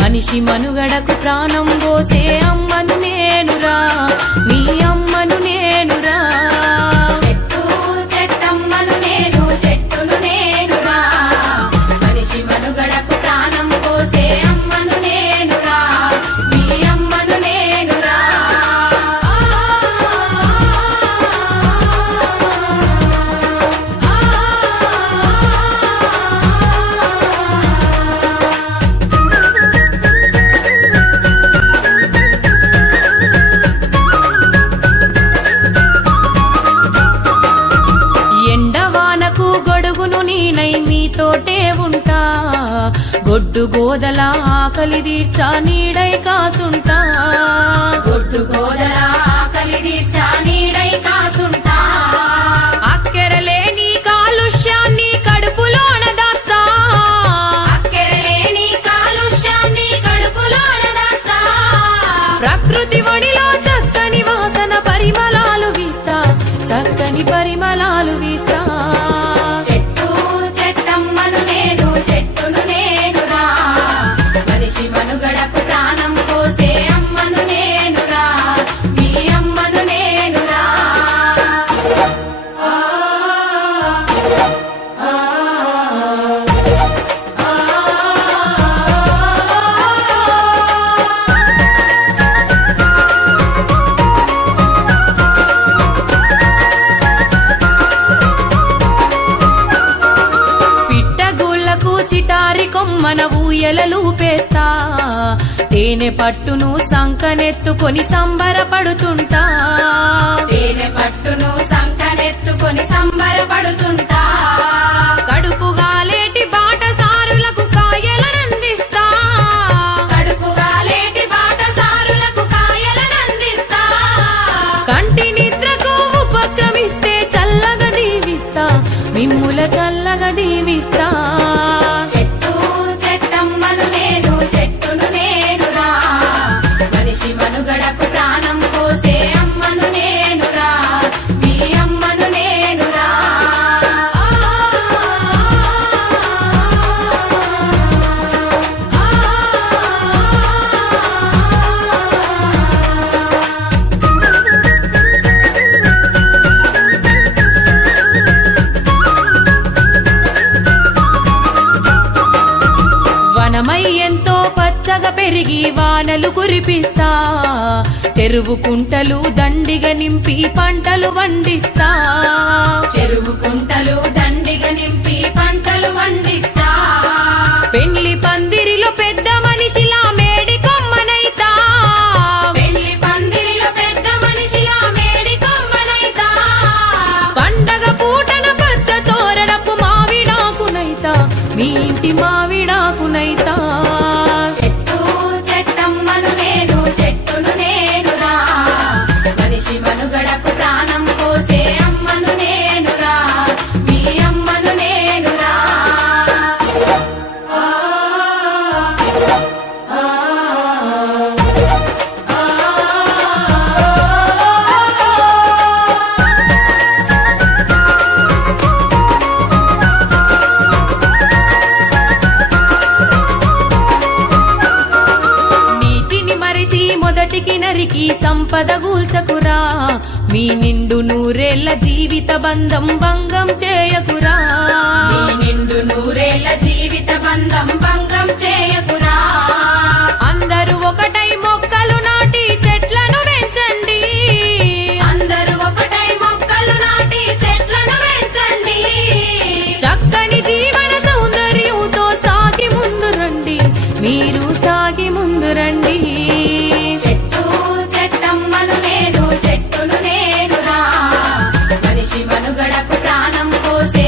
మనిషి మనుగడకు ప్రాణం పోసే అమ్మ. నీనై మీతోటే ఉంటా. గొడ్డు గోదల ఆకలి తీర్చా నీడై కాసుంటా. గొడ్డు గోదల ఆకలి తీర్చా నీడై కాసుంటా. అక్కెరలేని కాలుష్యాన్ని కడుపులోన దాస్తా. అక్కెరలేని కాలుష్యాన్ని కడుపులోన దాస్తా. ప్రకృతి ఒడిలో చక్కని వాసన పరిమళాలు వీస్తా. చక్కని పరిమళాలు వీస్తా. మన కొమ్మన ఊయలలూపేస్తా తేనె పట్టును సంకనెత్తుకొని సంబరపడుతుంటా. తేనె పట్టును సంకనెత్తుకొని సంబరపడుతుంటా. పచ్చగా పెరిగి వానలు కురిపిస్తా. చెరువు కుంటలు దండిగా నింపి పంటలు వండిస్తా చెరువు కుంటలు దండిగా నింపి పంటలు వండిస్తా పెళ్ళి పందిరిలో పెద్ద విడిచి మొదటికి నరికి సంపద గూల్చకురా. మీ నిండు నూరేళ్ళ జీవిత బంధం భంగం చేయకురా. నిండు నూరేళ్ళ జీవిత బంధం భంగం చేయకురా. అందరూ ఒకటై మొక్కలు నాటి చెట్లను పెంచండి. అందరూ ఒకటై మొక్కలు నాటి చెట్లను పెంచండి. చక్కని జీవన సౌందర్యంతో సాగి ముందు రండి. మీరు సాగి ముందు రండి. ప్రాణం పోసే